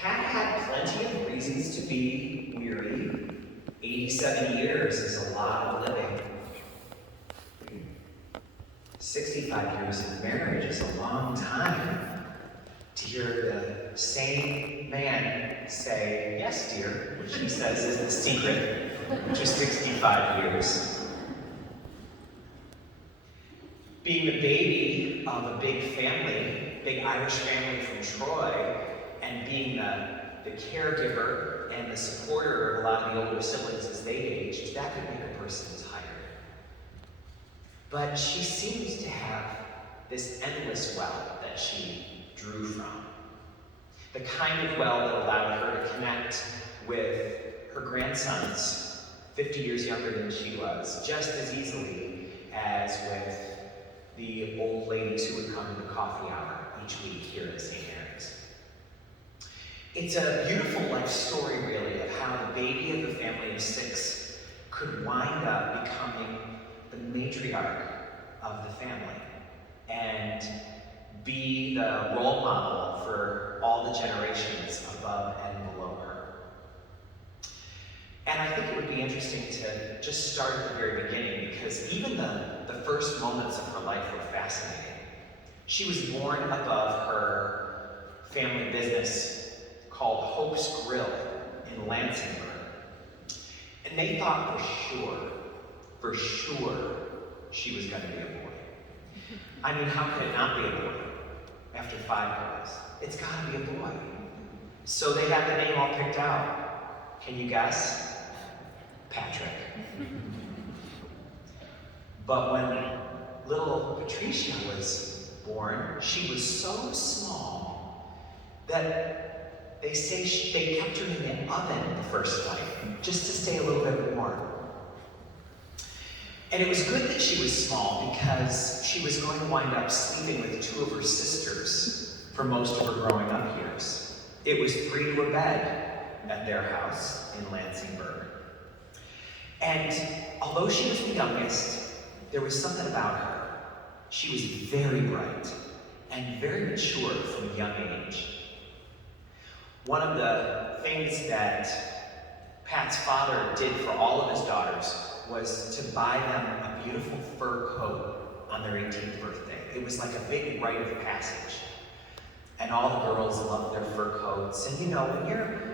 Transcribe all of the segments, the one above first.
Pat had plenty of reasons to be weary. 87 years is a lot of living. 65 years of marriage is a long time. To hear the same man say, "Yes, dear," which he says is the secret to 65 years. Being the baby of a big family, big Irish family from Troy, and being the caregiver and the supporter of a lot of the older siblings as they aged, that could make a person tired. But she seems to have this endless well that she drew from. The kind of well that allowed her to connect with her grandsons, 50 years younger than she was, just as easily as with the old ladies who would come to the coffee hour each week here at St. Mary's. It's a beautiful life story, really, of how the baby of a family of 6 could wind up becoming the matriarch of the family and be the role model for all the generations above and below her. And I think it would be interesting to just start at the very beginning, because even the first moments of her life were fascinating. She was born above her family business called Hope's Grill in Lansingburg. And they thought for sure, she was going to be a boy. I mean, how could it not be a boy after 5 boys? It's got to be a boy. So they had the name all picked out. Can you guess? Patrick. But when little Patricia was born, she was so small that they say they kept her in the oven the first night, just to stay a little bit warm. And it was good that she was small, because she was going to wind up sleeping with 2 of her sisters for most of her growing up years. It was 3 to a bed at their house in Lansingburg. And although she was the youngest, there was something about her. She was very bright and very mature from a young age. One of the things that Pat's father did for all of his daughters was to buy them a beautiful fur coat on their 18th birthday. It was like a big rite of passage. And all the girls loved their fur coats. And you know,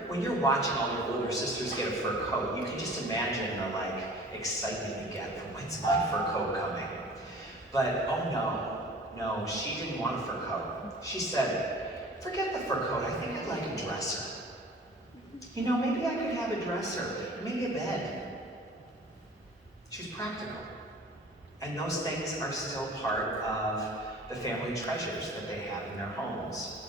when you're watching all your older sisters get a fur coat, you can just imagine the excitement you get from, when's my fur coat coming? But oh no, she didn't want a fur coat. She said, forget the fur coat, I think I'd like a dresser. You know, maybe I could have a dresser, maybe a bed. She's practical. And those things are still part of the family treasures that they have in their homes.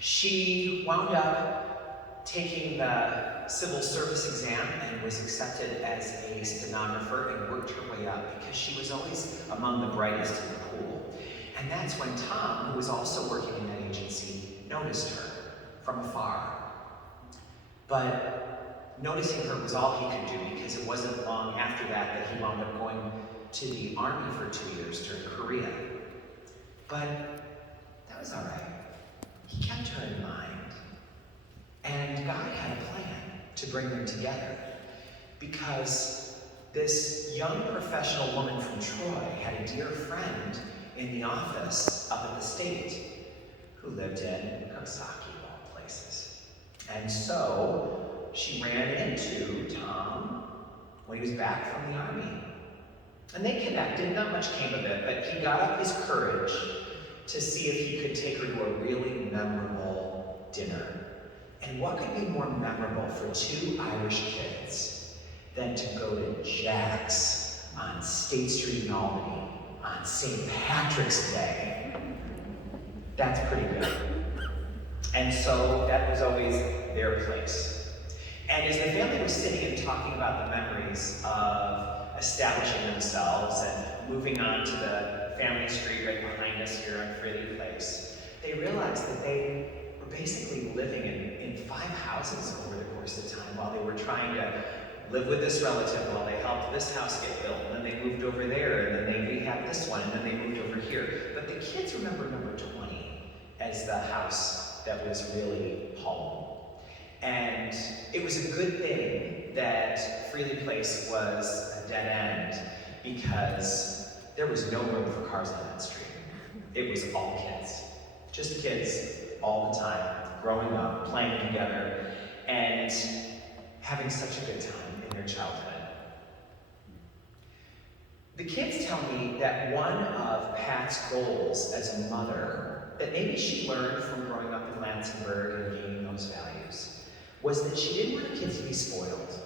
She wound up taking the civil service exam and was accepted as a stenographer and worked her way up, because she was always among the brightest in the pool. And that's when Tom, who was also working in that agency, noticed her from afar. But noticing her was all he could do, because it wasn't long after that he wound up going to the army for 2 years during Korea. But that was all right. He kept her in mind. And God had a plan to bring them together, because this young professional woman from Troy had a dear friend in the office up at the state who lived in Coxsackie, of all places. And so she ran into Tom when he was back from the army. And they connected. Not much came of it, but he got up his courage to see if he could take her to a really memorable dinner. And what could be more memorable for 2 Irish kids than to go to Jack's on State Street in Albany on St. Patrick's Day? That's pretty good. And so that was always their place. And as the family was sitting and talking about the memories of establishing themselves and moving on to the family street right behind us here on Fridley Place, they realized that they were basically living in 5 houses over the course of time while they were trying to live with this relative while they helped this house get built, and then they moved over there, and then they rehabbed this one, and then they moved over here. But the kids remember number 20 as the house that was really home. And it was a good thing that Freely Place was a dead end, because there was no room for cars on that street. It was all kids. Just kids all the time, growing up, playing together, and having such a good time in their childhood. The kids tell me that one of Pat's goals as a mother, that maybe she learned from growing up in Lansingburg and gaining those values, was that she didn't want her kids to be spoiled.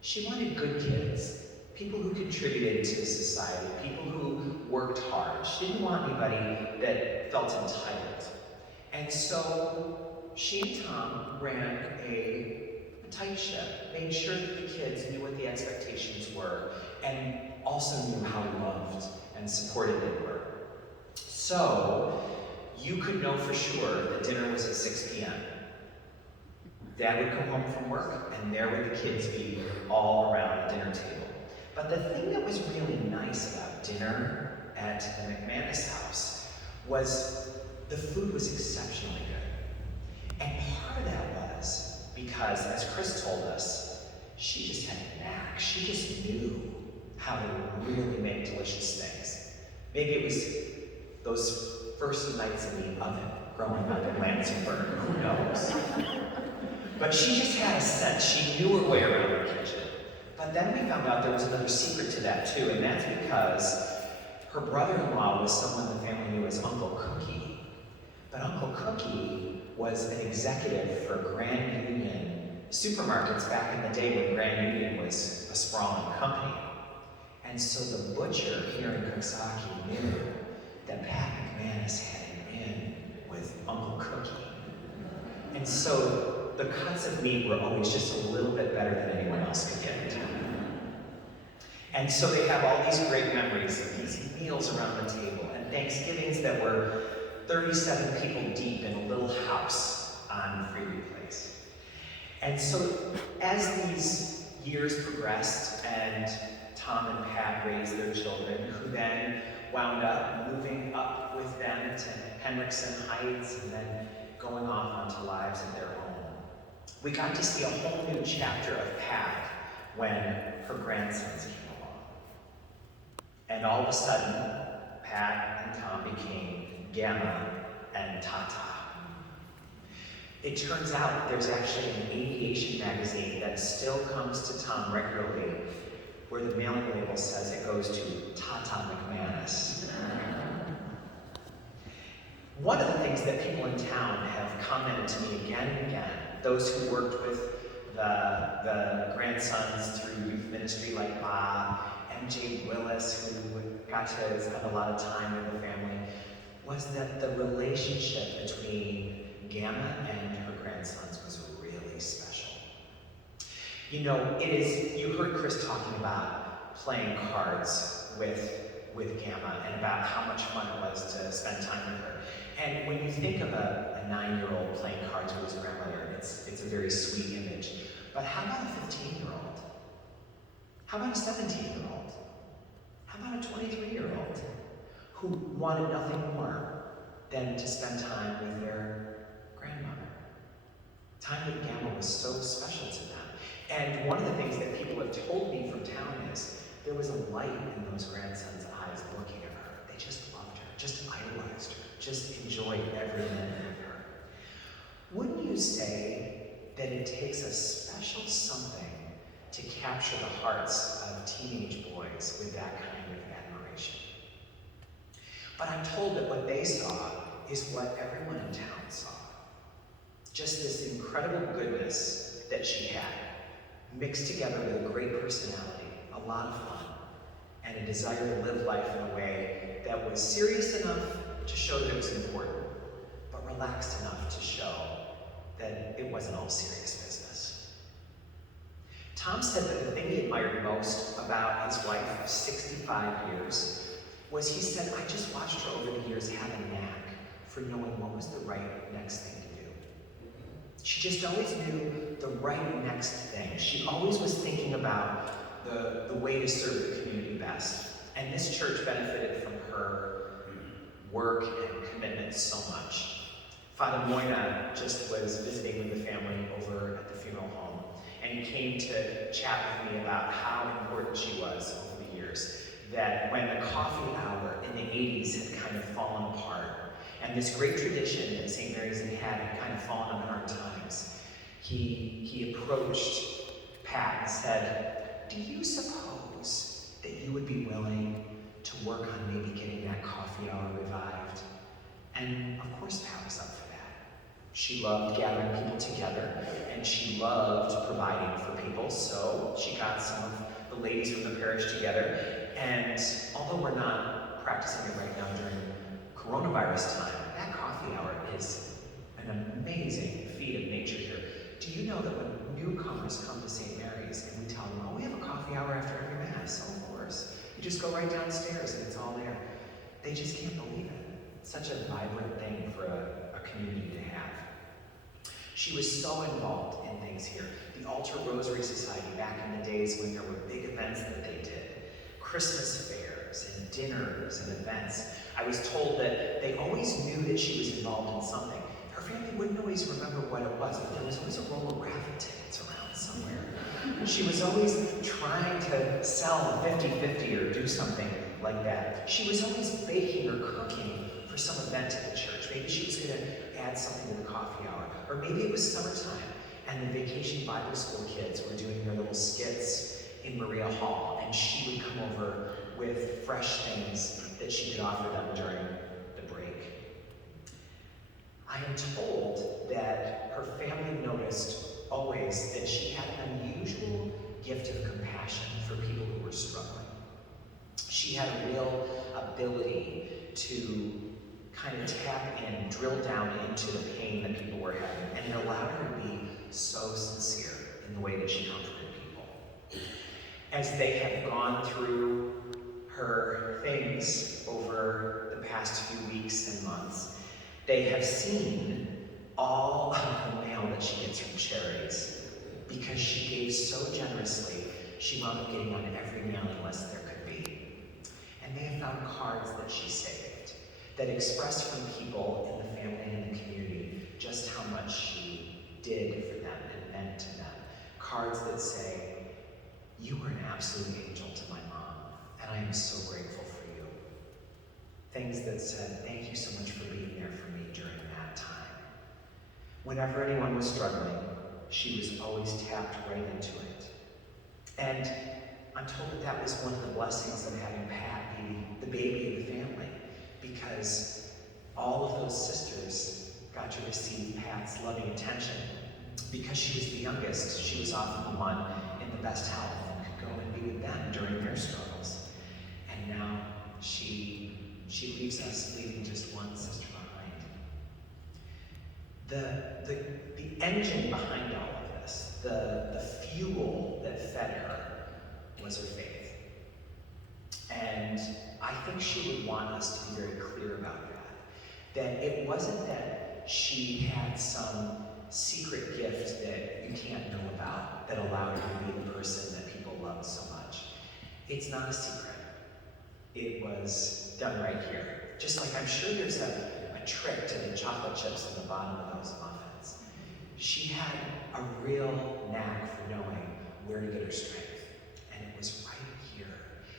She wanted good kids, people who contributed to society, people who worked hard. She didn't want anybody that felt entitled. And so she and Tom ran a tight ship, made sure that the kids knew what the expectations were, and also knew how loved and supported they were. So you could know for sure that dinner was at 6 p.m. Dad would come home from work, and there would the kids be all around the dinner table. But the thing that was really nice about dinner at the McManus house was the food was exceptionally good. And part of that was because, as Chris told us, she just had a knack. She just knew how to really make delicious things. Maybe it was those first nights in the oven growing up in Lansingburg, who knows? But she just had a sense. She knew her way around the kitchen. But then we found out there was another secret to that too, and that's because her brother-in-law was someone the family knew as Uncle Cookie. But Uncle Cookie was an executive for Grand Union Supermarkets back in the day when Grand Union was a sprawling company. And so the butcher here in Coxsackie knew that Pat McManus had him in with Uncle Cookie. And so the cuts of meat were always just a little bit better than anyone else could get. And so they have all these great memories of these meals around the table and Thanksgivings that were 37 people deep in a little house on Freely Place. And so as these years progressed and Tom and Pat raised their children, who then wound up moving up with them to Henriksen Heights and then going off onto lives of their own, we got to see a whole new chapter of Pat when her grandsons came along. And all of a sudden, Pat and Tom became Gamma and Tata. It turns out there's actually an aviation magazine that still comes to Tom regularly, where the mailing label says it goes to Tata McManus. One of the things that people in town have commented to me again and again, those who worked with the grandsons through youth ministry like Bob, MJ Willis, who got to spend a lot of time with the family, was that the relationship between Gamma and her grandsons was really special. You know, you heard Chris talking about playing cards with Gamma and about how much fun it was to spend time with her. And when you think of a 9-year-old playing cards with his grandmother, it's a very sweet image. But how about a 15-year-old? How about a 17-year-old? How about a 23-year-old who wanted nothing more than to spend time with their grandmother? Time with Gamma was so special to them. And one of the things that people have told me from town is there was a light in those grandsons' eyes looking at her. They just loved her, just idolized her, just enjoyed every minute of her. Wouldn't you say that it takes a special something to capture the hearts of teenage boys with that kind of admiration? But I'm told that what they saw is what everyone in town saw. Just this incredible goodness that she had, mixed together with a great personality, a lot of fun, and a desire to live life in a way that was serious enough to show that it was important, but relaxed enough to show that it wasn't all serious business. Tom said that the thing he admired most about his wife of 65 years was, he said, I just watched her over the years have a knack for knowing what was the right next thing to do. She just always knew the right next thing. She always was thinking about the way to serve the community best. And this church benefited from her work and commitment so much. Father Moyna just was visiting with the family over at the funeral home, and he came to chat with me about how important she was over the years. That when the coffee hour in the 80s had kind of fallen apart, and this great tradition that St. Mary's had kind of fallen on hard times, he approached Pat and said, "Do you suppose that you would be willing to work on maybe getting that coffee hour revived?" And of course Pat was up for that. She loved gathering people together, and she loved providing for people, so she got some of the ladies from the parish together. And although we're not practicing it right now during coronavirus time, that coffee hour is an amazing feat of nature here. Do you know that when newcomers come to St. Mary's and we tell them, "Oh, we have a coffee hour after every Mass"? Oh, of course. You just go right downstairs and it's all there. They just can't believe it. It's such a vibrant thing for a community to have. She was so involved in things here. The Altar Rosary Society back in the days when there were big events that they did. Christmas fairs and dinners and events. I was told that they always knew that she was involved in something. Her family wouldn't always remember what it was, but there was always a roll of raffle tickets around somewhere. She was always trying to sell 50-50 or do something like that. She was always baking or cooking for some event at the church. Maybe she was going to add something to the coffee hour. Or maybe it was summertime and the Vacation Bible School kids were doing their little skits in Maria Hall, and she would come over with fresh things that she could offer them during the break. I am told that her family noticed always that she had an unusual gift of compassion for people who were struggling. She had a real ability to kind of tap in, drill down into the pain that people were having, and it allowed her to be so sincere in the way that she comforted people. As they have gone through her things over the past few weeks and months, they have seen all of the mail that she gets from charities. Because she gave so generously, she wound up getting on every mailing list there could be. And they have found cards that she saved that expressed from people in the family and the community just how much she did for them and meant to them. Cards that say, "You were an absolute angel to my mom, and I am so grateful for you." Things that said, "Thank you so much for being there for me during that time." Whenever anyone was struggling, she was always tapped right into it. And I'm told that that was one of the blessings of having Pat be the baby of the family, because all of those sisters got to receive Pat's loving attention. Because she was the youngest, she was often the one in the best health and could go and be with them during their struggles. And now she leaves us, leaving just one sister behind. The engine behind all of this, the fuel that fed her, was her faith. And I think she would want us to be very clear about that. That it wasn't that she had some secret gift that you can't know about that allowed her to be the person that people loved so much. It's not a secret. It was done right here. Just like I'm sure there's a trick to the chocolate chips in the bottom of those muffins. She had a real knack for knowing where to get her strength. And it was right here.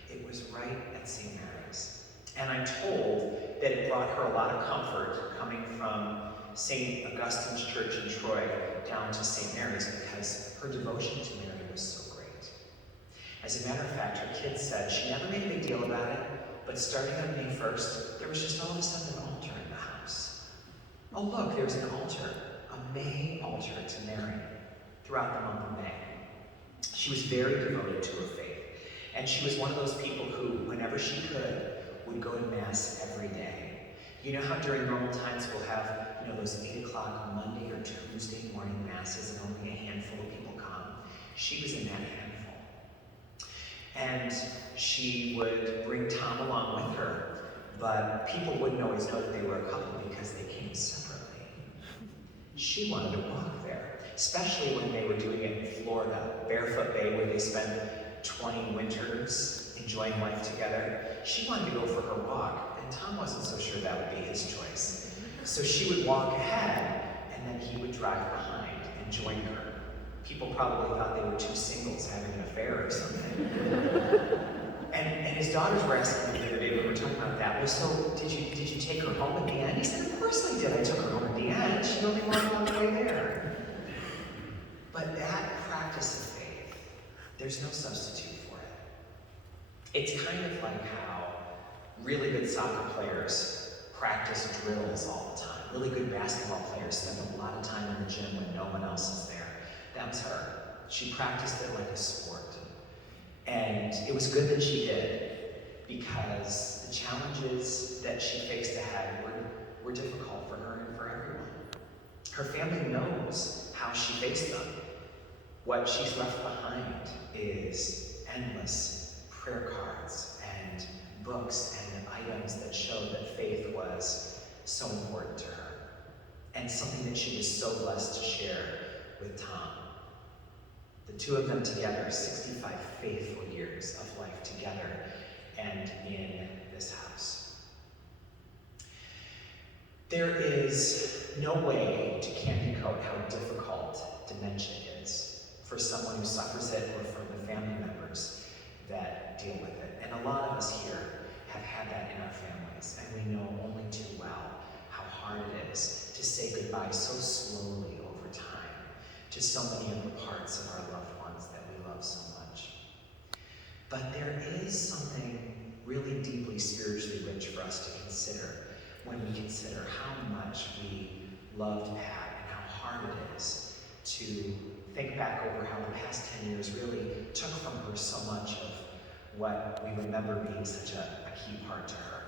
It was right at St. Mary's. And I'm told that it brought her a lot of comfort coming from St. Augustine's Church in Troy down to St. Mary's, because her devotion to Mary was so great. As a matter of fact, her kids said she never made a big deal about it, but starting on May 1st, there was just all of a sudden an altar in the house. Oh look, there's an altar, a May altar to Mary throughout the month of May. She was very devoted to her faith, and she was one of those people who, whenever she could, would go to Mass every day. You know how during normal times we'll have those 8 o'clock Monday or Tuesday morning Masses and only a handful of people come? She was in that handful. And she would bring Tom along with her, but people wouldn't always know that they were a couple because they came separately. She wanted to walk there, especially when they were doing it in Florida, Barefoot Bay, where they spent 20 winters enjoying life together. She wanted to go for her walk, and Tom wasn't so sure that would be his choice. So she would walk ahead, and then he would drive behind and join her. People probably thought they were two singles having an affair or something. and his daughters were asking me the other day when we were talking about that, well, so did you take her home at the end? He said, of course I did. I took her home at the end. She only walked all the way there. But that practice of faith, there's no substitute for it. It's kind of like how really good soccer players practice drills all the time. Really good basketball players spend a lot of time in the gym when no one else is there. That was her. She practiced it like a sport. And it was good that she did, because the challenges that she faced ahead were difficult for her and for everyone. Her family knows how she faced them. What she's left behind is endless prayer cards and books and items that show that faith was so important to her, and something that she was so blessed to share with Tom. The two of them together, 65 faithful years of life together and in this house. There is no way to candy coat how difficult dementia is for someone who suffers it or for the family members that deal with it. And a lot of us here have had that in our families, and we know only too well how hard it is to say goodbye so slowly over time to so many of the parts of our loved ones that we love so much. But there is something really deeply spiritually rich for us to consider when we consider how much we loved Pat and how hard it is to think back over how the past 10 years really took from her so much of what we remember being such a key part to her.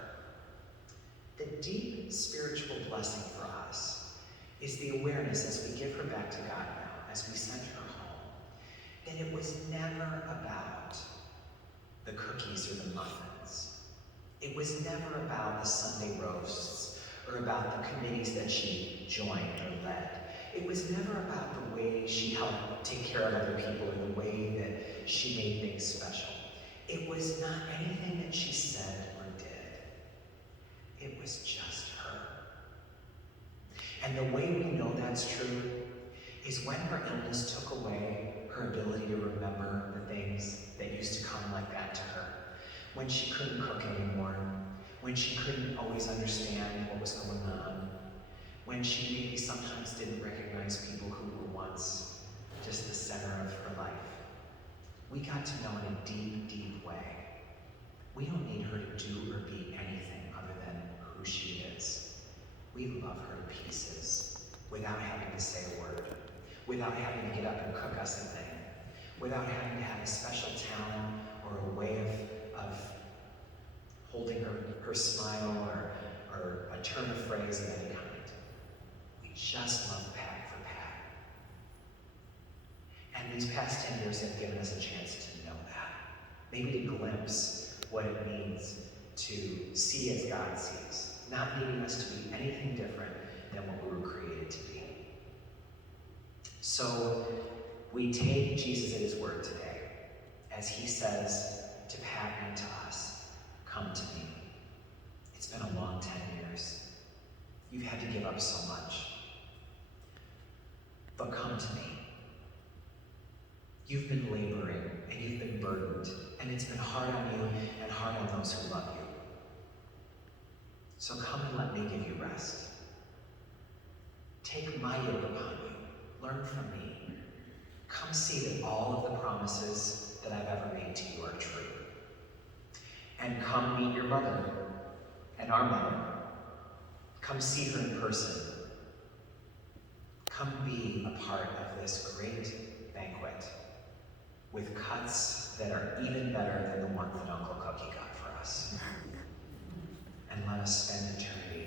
The deep spiritual blessing for us is the awareness as we give her back to God now, as we send her home, that it was never about the cookies or the muffins. It was never about the Sunday roasts or about the committees that she joined or led. It was never about the way she helped take care of other people or the way that she made things special. It was not anything that she said or did. It was just her. And the way we know that's true is when her illness took away her ability to remember the things that used to come like that to her. When she couldn't cook anymore, when she couldn't always understand what was going on, when she maybe sometimes didn't recognize people who were once just the center of her life. We got to know in a deep, deep way. We don't need her to do or be anything other than who she is. We love her to pieces without having to say a word, without having to get up and cook us a thing, without having to have a special talent or a way of holding her smile or a turn of phrase of any kind. We just love Pat for Pat. And these past 10 years have given us a chance to know that. Maybe to glimpse what it means to see as God sees, not needing us to be anything different than what we were created to be. So we take Jesus at his word today as he says to Pat and to us, come to me. It's been a long 10 years. You've had to give up so much. But come to me. You've been laboring and you've been burdened, and it's been hard on you and hard on those who love you. So come and let me give you rest. Take my yoke upon you. Learn from me. Come see that all of the promises that I've ever made to you are true. And come meet your mother and our mother. Come see her in person. Come be a part of this great banquet with cuts that are even better than the one that Uncle Cookie got for us. And let us spend eternity